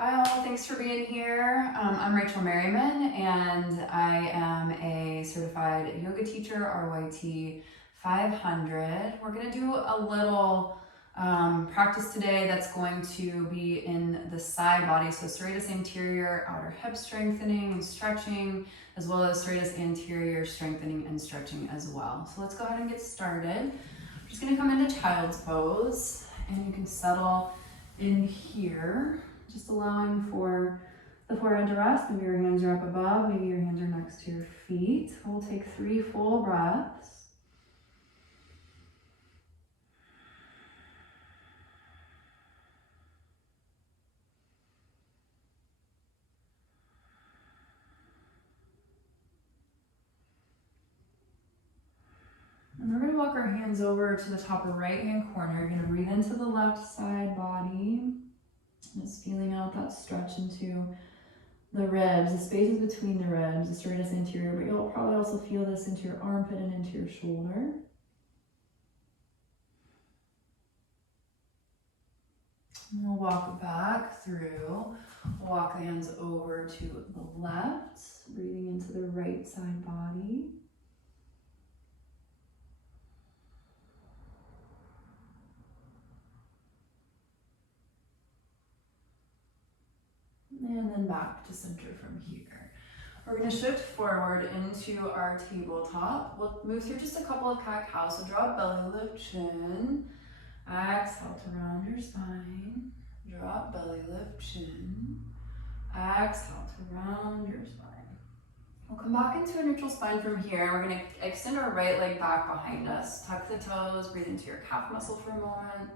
Hi all, thanks for being here. I'm Rachel Merriman and I am a certified yoga teacher, RYT 500. We're gonna do a little practice today that's going to be in the side body. So serratus anterior, outer hip strengthening and stretching, as well as serratus anterior strengthening and stretching as well. So let's go ahead and get started. I'm just gonna come into child's pose and you can settle in here. Just allowing for the forehead to rest. Maybe your hands are up above, maybe your hands are next to your feet. We'll take 3 full breaths. And we're going to walk our hands over to the top right hand corner. You're going to breathe into the left side body. Just feeling out that stretch into the ribs, the spaces between the ribs, the serratus anterior, but you'll probably also feel this into your armpit and into your shoulder. And we'll walk back through, walk the hands over to the left, breathing into the right side body. And then back to center from here. We're going to shift forward into our tabletop. We'll move through just a couple of cat-cows. So draw belly, lift chin. Exhale to round your spine. Drop belly, lift chin. Exhale to round your spine. We'll come back into a neutral spine from here. We're going to extend our right leg back behind us. Tuck the toes, breathe into your calf muscle for a moment.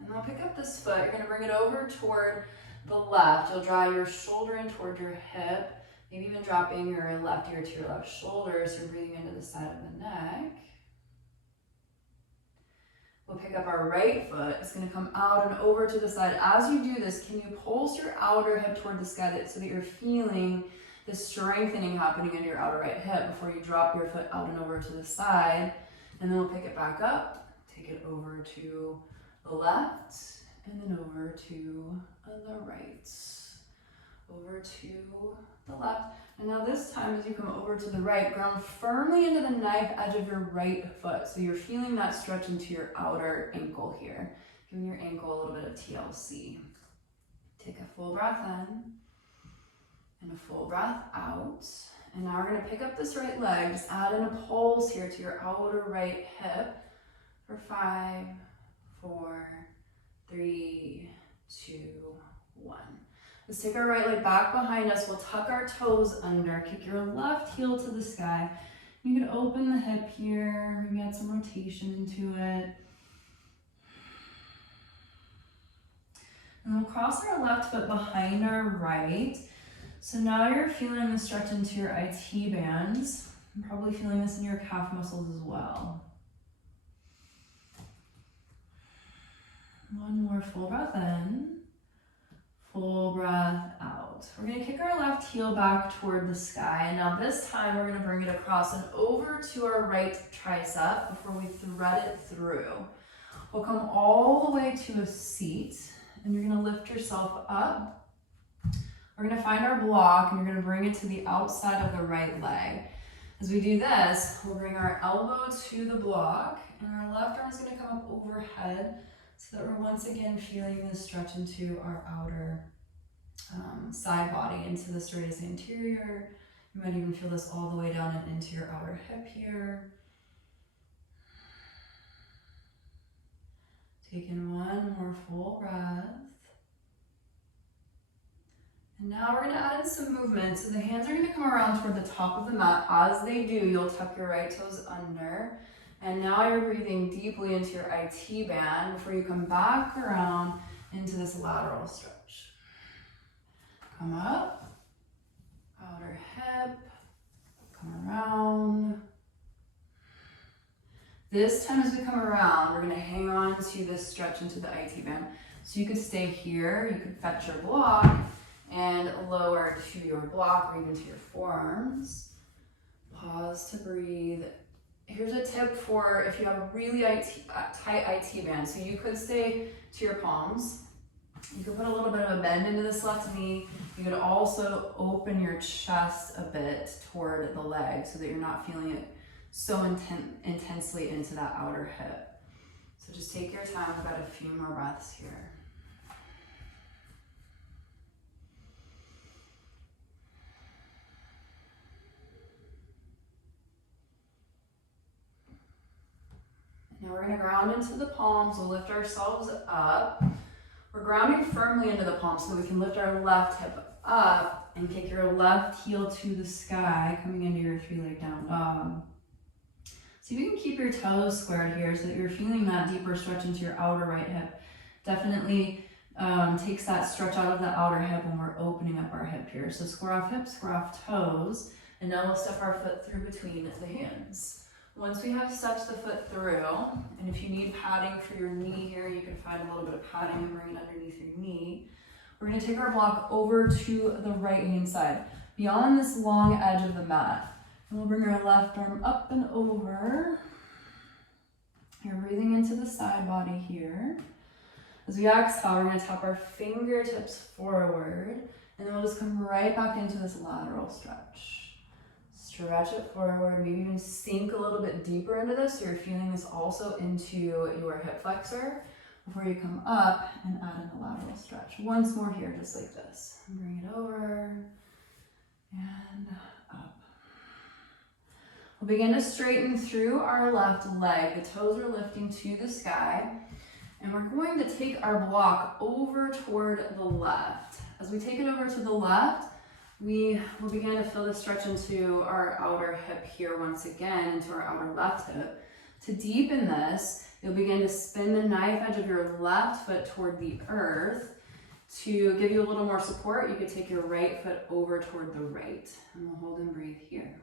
And then pick up this foot. You're going to bring it over toward the left. You'll draw your shoulder in toward your hip, maybe even dropping your left ear to your left shoulder. So you're breathing into the side of the neck. We'll pick up our right foot. It's going to come out and over to the side. As you do this, can you pulse your outer hip toward the sky so that you're feeling the strengthening happening in your outer right hip before you drop your foot out and over to the side. And then we'll pick it back up, take it over to the left, and then over to the right, over to the left. And now this time as you come over to the right, ground firmly into the knife edge of your right foot. So you're feeling that stretch into your outer ankle here, giving your ankle a little bit of TLC. Take a full breath in and a full breath out. And now we're going to pick up this right leg, just add in a pulse here to your outer right hip for 5, 4, 3, 2, 1. Let's take our right leg back behind us. We'll tuck our toes under, kick your left heel to the sky. You can open the hip here, maybe add some rotation into it. And we'll cross our left foot behind our right. So now you're feeling the stretch into your IT bands. I'm probably feeling this in your calf muscles as well. One more full breath in, full breath out. We're going to kick our left heel back toward the sky. And now this time we're going to bring it across and over to our right tricep before we thread it through. We'll come all the way to a seat and you're going to lift yourself up. We're going to find our block and you're going to bring it to the outside of the right leg. As we do this, we'll bring our elbow to the block and our left arm is going to come up overhead, so that we're once again feeling this stretch into our outer side body, into the serratus anterior. You might even feel this all the way down and into your outer hip here. Take in one more full breath. And now we're going to add in some movement. So the hands are going to come around toward the top of the mat. As they do, you'll tuck your right toes under. And now you're breathing deeply into your IT band before you come back around into this lateral stretch. Come up, outer hip, come around. This time as we come around, we're going to hang on to this stretch into the IT band. So you could stay here, you could fetch your block and lower to your block or even to your forearms. Pause to breathe. Here's a tip for if you have a really tight IT band. So you could stay to your palms You could put a little bit of a bend into this left knee. You could also open your chest a bit toward the leg so that you're not feeling it so intensely into that outer hip. So just take your time. We've got a few more breaths here. Now we're going to ground into the palms. We'll lift ourselves up. We're grounding firmly into the palms so we can lift our left hip up and kick your left heel to the sky, coming into your three-leg down dog. See if you can keep your toes squared here so that you're feeling that deeper stretch into your outer right hip. Definitely takes that stretch out of the outer hip when we're opening up our hip here. So square off hips, square off toes, and now we'll step our foot through between the hands. Once we have stepped the foot through, and if you need padding for your knee here, you can find a little bit of padding and bring it underneath your knee. We're going to take our block over to the right hand side, beyond this long edge of the mat. And we'll bring our left arm up and over. You're breathing into the side body here. As we exhale, we're going to tap our fingertips forward, and then we'll just come right back into this lateral stretch. Stretch it forward, maybe even sink a little bit deeper into this so you're feeling this also into your hip flexor before you come up and add in a lateral stretch. Once more here, just like this. Bring it over and up. We'll begin to straighten through our left leg. The toes are lifting to the sky. And we're going to take our block over toward the left. As we take it over to the left, we will begin to feel the stretch into our outer hip here once again, into our outer left hip. To deepen this, you'll begin to spin the knife edge of your left foot toward the earth. To give you a little more support, you could take your right foot over toward the right. And we'll hold and breathe here.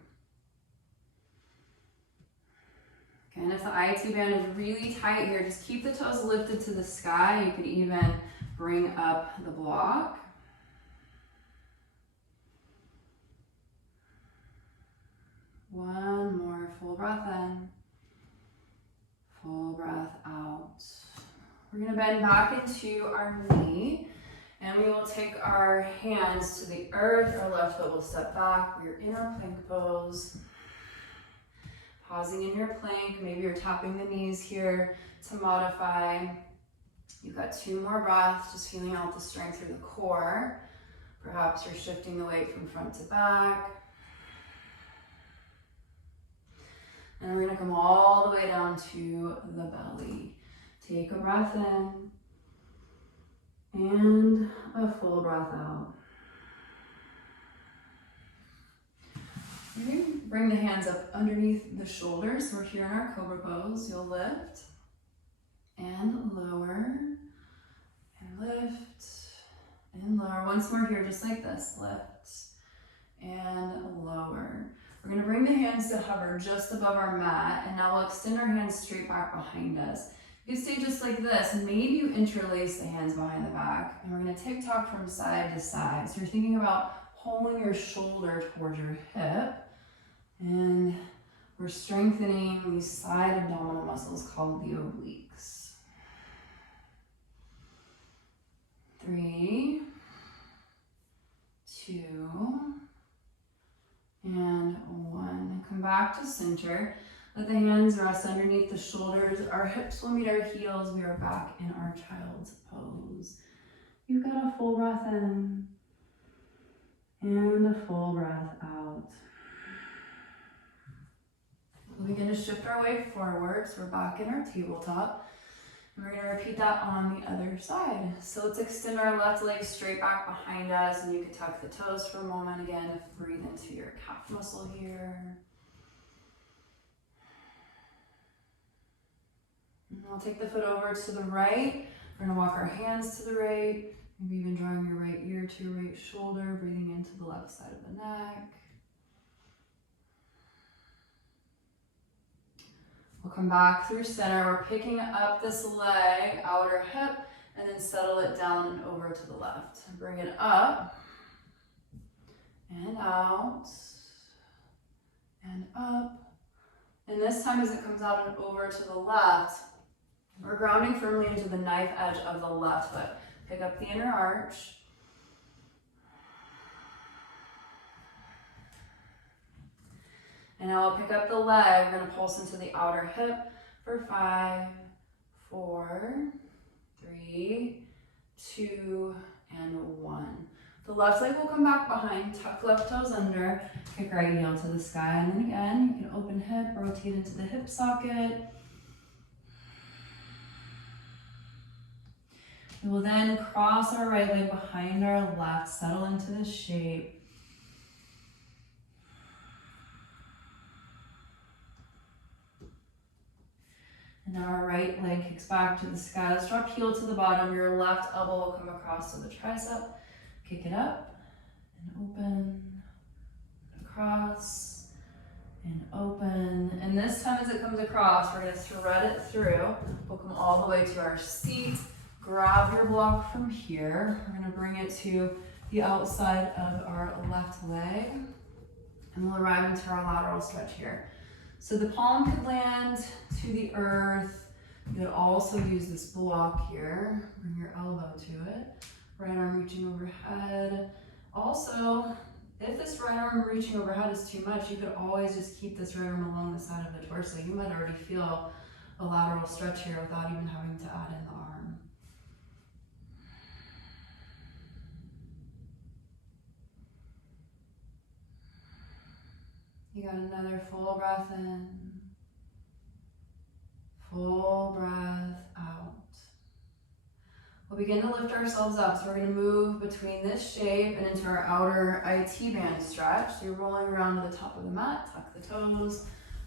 Okay, and if the IT band is really tight here, just keep the toes lifted to the sky. You could even bring up the block. One more full breath in, full breath out. We're going to bend back into our knee, and we will take our hands to the earth. Our left foot will step back. We're in our plank pose. Pausing in your plank, maybe you're tapping the knees here to modify. You've got 2 more breaths, just feeling out the strength through the core. Perhaps you're shifting the weight from front to back. And we're going to come all the way down to the belly. Take a breath in and a full breath out. Bring the hands up underneath the shoulders. We're here in our cobra pose. You'll lift and lower and lift and lower. Once more here, just like this. Lift and lower. We're going to bring the hands to hover just above our mat, and now we'll extend our hands straight back behind us. You can stay just like this, and maybe you interlace the hands behind the back, and we're going to tick-tock from side to side. So you're thinking about pulling your shoulder towards your hip, and we're strengthening these side abdominal muscles called the obliques. 3, 2, and 1. Come back to center. Let the hands rest underneath the shoulders. Our hips will meet our heels. We are back in our child's pose. You've got a full breath in and a full breath out. We'll begin to shift our way forward. So we're back in our tabletop. And we're going to repeat that on the other side. So let's extend our left leg straight back behind us, and you can tuck the toes for a moment. Again, breathe into your calf muscle here. And we'll take the foot over to the right. We're going to walk our hands to the right, maybe even drawing your right ear to your right shoulder, breathing into the left side of the neck. We'll come back through center. We're picking up this leg, outer hip, and then settle it down and over to the left. Bring it up and out and up. And this time as it comes out and over to the left, we're grounding firmly into the knife edge of the left foot. Pick up the inner arch. And now we'll pick up the leg. We're going to pulse into the outer hip for 5, 4, 3, 2, and 1. The left leg will come back behind, tuck left toes under, kick right heel to the sky, and then again, you can open hip, rotate into the hip socket. We will then cross our right leg behind our left, settle into this shape. And now our right leg kicks back to the sky. Let's drop heel to the bottom. Your left elbow will come across to the tricep. Kick it up and open, across and open. And this time as it comes across, we're going to thread it through. We'll come all the way to our seat. Grab your block from here. We're going to bring it to the outside of our left leg. And we'll arrive into our lateral stretch here. So the palm could land to the earth. You could also use this block here. Bring your elbow to it. Right arm reaching overhead. Also, if this right arm reaching overhead is too much, you could always just keep this right arm along the side of the torso. You might already feel a lateral stretch here without even having to add in the arm. You got another full breath in, full breath out. We'll begin to lift ourselves up. So we're going to move between this shape and into our outer IT band stretch. So you're rolling around to the top of the mat, tuck the toes,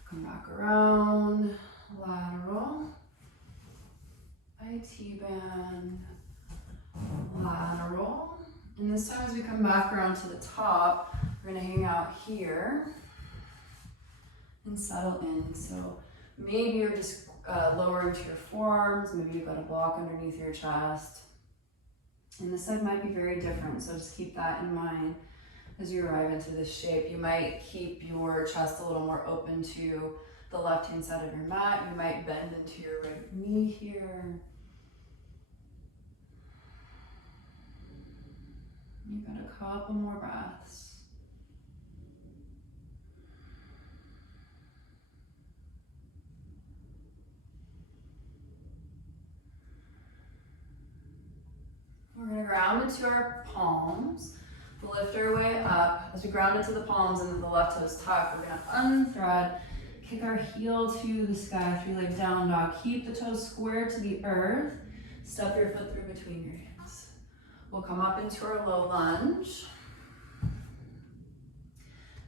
come back around, lateral, IT band, lateral. And this time as we come back around to the top, we're going to hang out here and settle in. So maybe you're just lowering to your forearms, maybe you've got a block underneath your chest. And this side might be very different, so just keep that in mind as you arrive into this shape. You might keep your chest a little more open to the left-hand side of your mat. You might bend into your right knee here. You've got a couple more breaths. We're going to ground into our palms. We'll lift our way up. As we ground into the palms and then the left toes tuck, we're going to unthread, kick our heel to the sky, 3-leg down dog. Keep the toes square to the earth. Step your foot through between your hands. We'll come up into our low lunge. And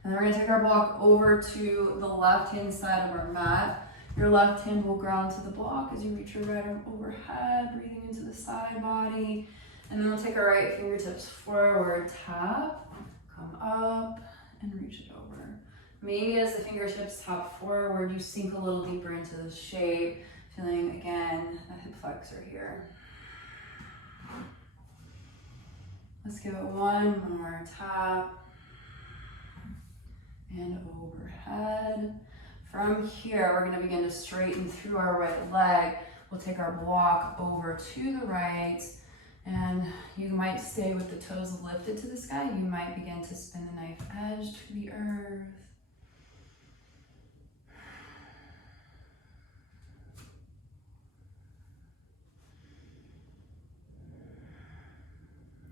then we're going to take our block over to the left-hand side of our mat. Your left hand will ground to the block as you reach your right arm overhead, breathing into the side body. And then we'll take our right fingertips forward, tap, come up, and reach it over. Maybe as the fingertips tap forward, you sink a little deeper into the shape, feeling again that hip flexor here. Let's give it one more tap, and overhead. From here, we're going to begin to straighten through our right leg. We'll take our block over to the right. And you might stay with the toes lifted to the sky. You might begin to spin the knife edge to the earth.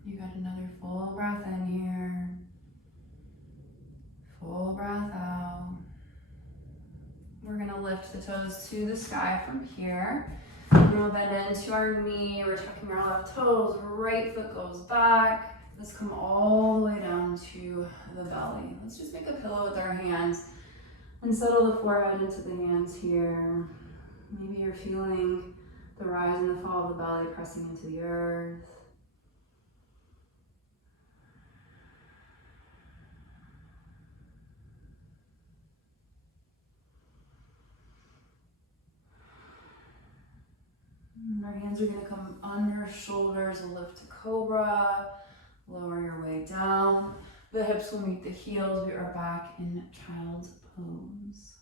You got another full breath in here. Full breath out. We're going to lift the toes to the sky from here. We'll bend into our knee, we're tucking our left toes, right foot goes back. Let's come all the way down to the belly. Let's just make a pillow with our hands and settle the forehead into the hands here. Maybe you're feeling the rise and the fall of the belly pressing into the earth. And our hands are going to come under shoulders, lift to cobra, lower your way down. The hips will meet the heels. We are back in child's pose.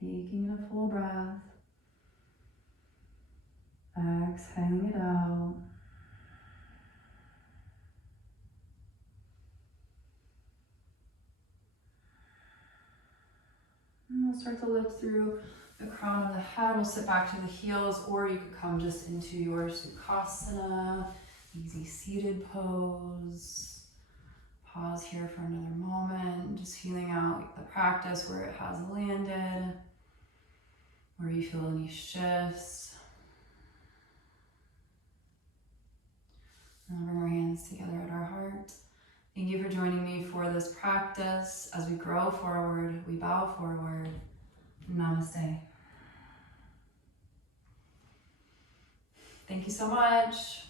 Taking a full breath. Exhaling it out. And start to lift through the crown of the head. We'll sit back to the heels, or you could come just into your Sukhasana, easy seated pose. Pause here for another moment, just feeling out the practice where it has landed, where you feel any shifts. And bring our hands together at our heart. Thank you for joining me for this practice. As we grow forward, we bow forward. Namaste. Thank you so much.